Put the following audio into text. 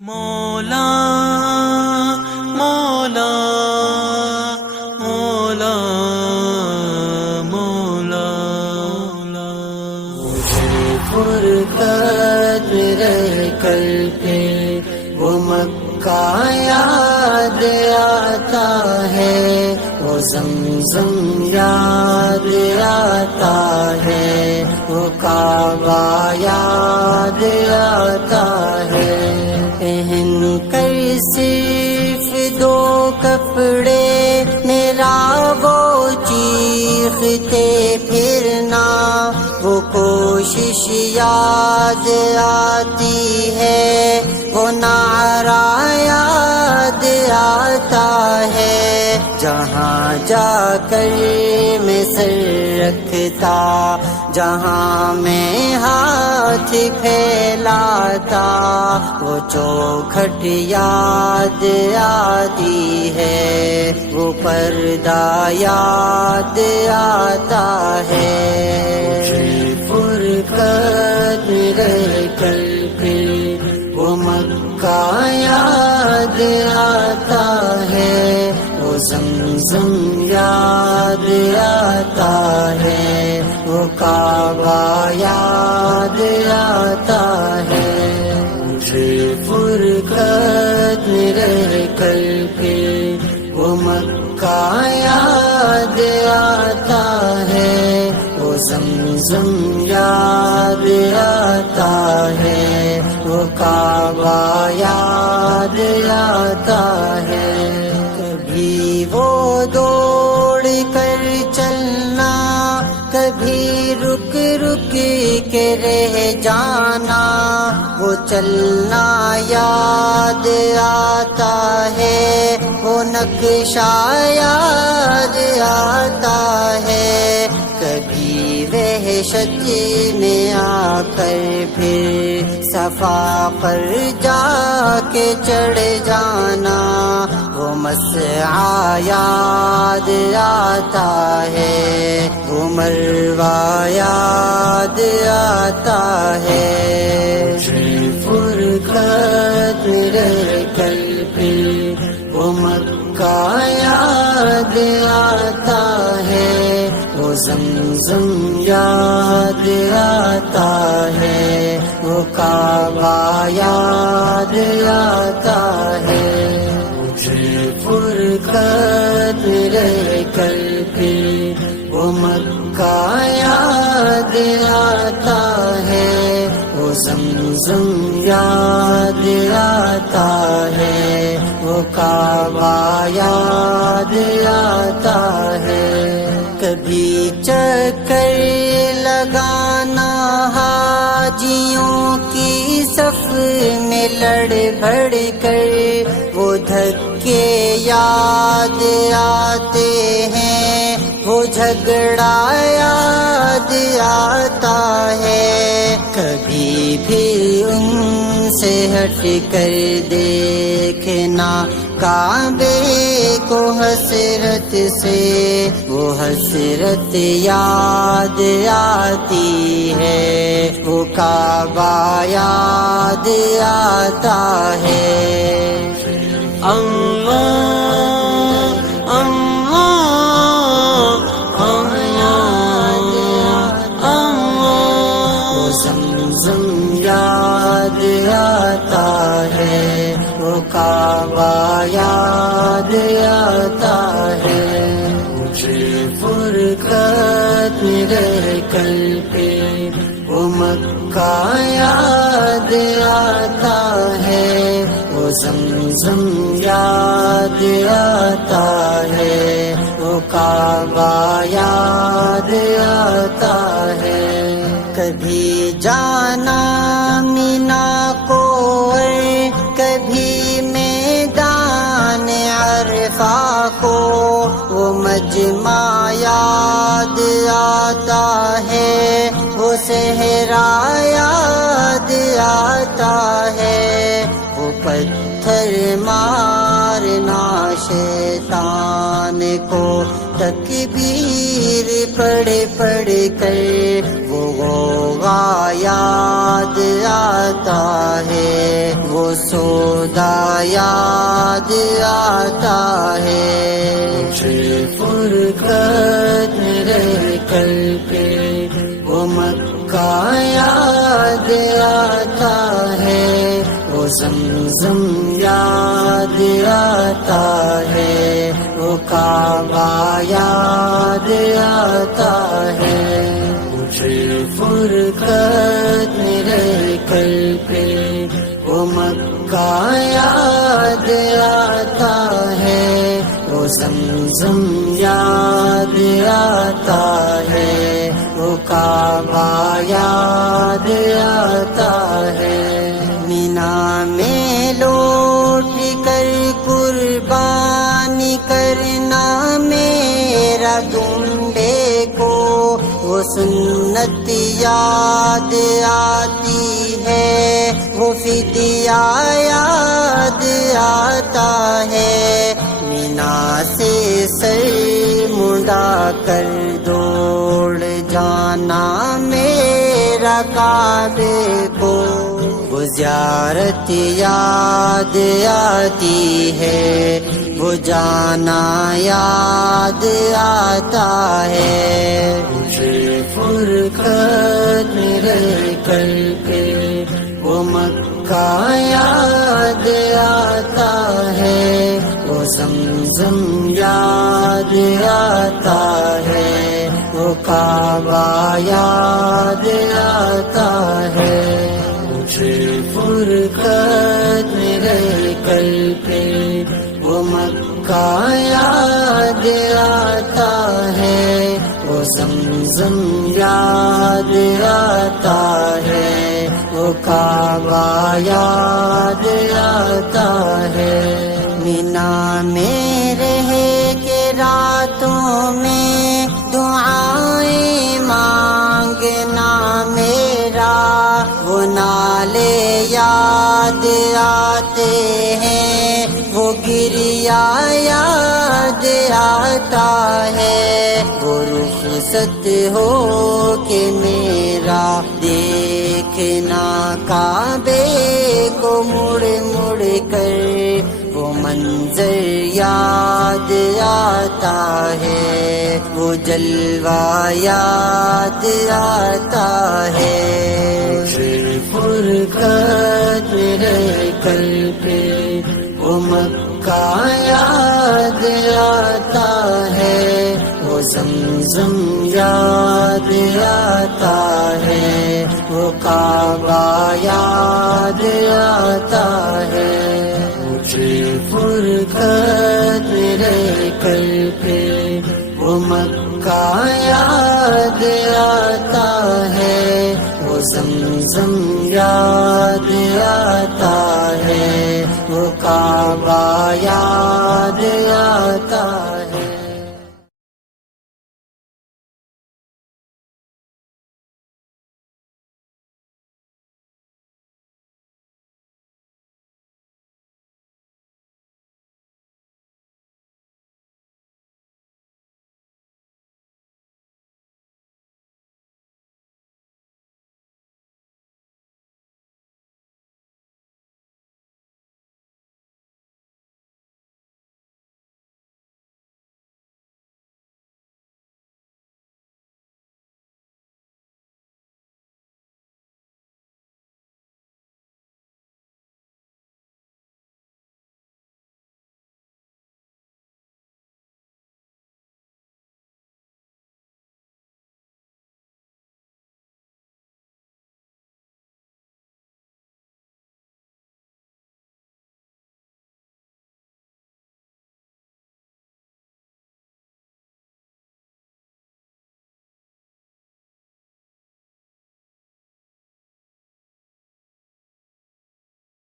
مولا مولا مولا مولا فرقت رہ کر کے وہ مکہ یاد آتا ہے، وہ زمزم یاد آتا ہے، وہ کعبہ یاد آتا ہے۔ پہن کر صرف دو کپڑے میرا وہ چیختے پھرنا، وہ کوشش یاد آتی ہے، وہ نعرہ یاد آتا ہے۔ جہاں جا کر میں سر رکھتا، جہاں میں ہاتھ پھیلاتا، وہ چوکھٹ یاد آتی ہے، وہ پردہ یاد آتا ہے۔ فرقت رہ کر پھر وہ مکہ یاد آتا ہے، وہ زمزم یاد آتا ہے، وہ کعبہ یاد آتا ہے۔ مجھے فرقت رہ کر پھر وہ مکہ یاد آتا ہے، وہ زمزم یاد آتا ہے، وہ کعبہ یاد آتا ہے۔ کبھی وہ دوڑ کر چلنا، کبھی رک رک کے رہ جانا، وہ چلنا یاد آتا ہے، وہ نقشہ یاد آتا ہے۔ کبھی وحشت میں آ کر پھر صفا پر جا کے چڑھ جانا، وہ مسعی یاد آتا ہے، وہ مروہ یاد آتا ہے۔ فرقت رہ کر پھر وہ مکہ یاد آتا ہے، وہ زمزم یاد آتا ہے، وہ کعبہ یاد آتا ہے۔ مجھے فرقت رہ کر پھر وہ مکہ یاد آتا ہے، وہ زمزم یاد آتا ہے، وہ کعبہ یاد آتا ہے۔ کبھی چکر لگانا حاجیوں کی صف میں لڑ بھڑ کر، وہ دھکے یاد آتے ہیں، وہ جھگڑا یاد آتا ہے۔ کبھی بھی ان سے ہٹ کر دیکھنا کعبے کو حسرت سے، وہ حسرت یاد آتی ہے، وہ کعبہ یاد آتا ہے۔ اللہ اللہ اللہ اللہ، وہ زمزم یاد آتا ہے، وہ کعبہ یاد آتا ہے۔ مجھے فرقت رہ کر پھر وہ مکہ یاد آتا ہے، وہ زمزم یاد آتا ہے، وہ کعبہ یاد آتا ہے۔ کبھی جانا مینا کو، کبھی میدان عرفہ کو، وہ مجمع یاد آتا ہے، وہ صحرا یاد آتا ہے، وہ پتھر مارنا شیطان کو تکبیر پڑھ پڑھ کر، وہ غوغا یاد آتا ہے، وہ سودا یاد آتا ہے، مجھے فرقت میرے کل پہ وہ مکہ یاد آتا ہے، وہ زمزم یاد آتا ہے، وہ کعبہ یاد آتا ہے، مجھے فرقت میرے کل پہ وہ مکہ یاد آتا ہے، وہ زمزم یاد آتا ہے، وہ کعبہ یاد آتا ہے۔ مینا میں لوٹ کر قربانی کرنا میرا دنڈے کو وہ سنت یاد آتی ہے، وہ فدیہ یاد آتا ہے، مینا سے سر مڑا کر دوڑ جانا میرا کعبے کو وہ زیارت یاد آتی ہے، وہ جانا یاد آتا ہے، مجھے فرقت میرے کل پہ وہ مکہ یاد آتا ہے، وہ زمزم یاد آتا ہے، وہ کعبہ یاد آتا ہے، مجھے فرقت میرے کل پہ وہ مکہ یاد آتا ہے، وہ زمزم یاد آتا ہے، وہ کعبہ یاد آتا ہے۔ مینا میں رہ کے راتوں میں دعائیں مانگنا میرا وہ نالے یاد آتے ہیں، وہ گریا یاد آتا ہے، وہ رخصت ہو کے میرا دیکھنا کعبے کو مڑ مڑ کر وہ منظر یاد آتا ہے، وہ جلوہ یاد آتا ہے، مجھے فرقت میرے کل پہ وہ مکہ یاد آتا ہے، وہ زمزم یاد آتا ہے، وہ کعبہ یاد آتا ہے، مجھے فرقت میرے کل پہ وہ مکہ یاد آتا ہے، وہ زمزم یاد آتا ہے، وہ کعبہ یاد آتا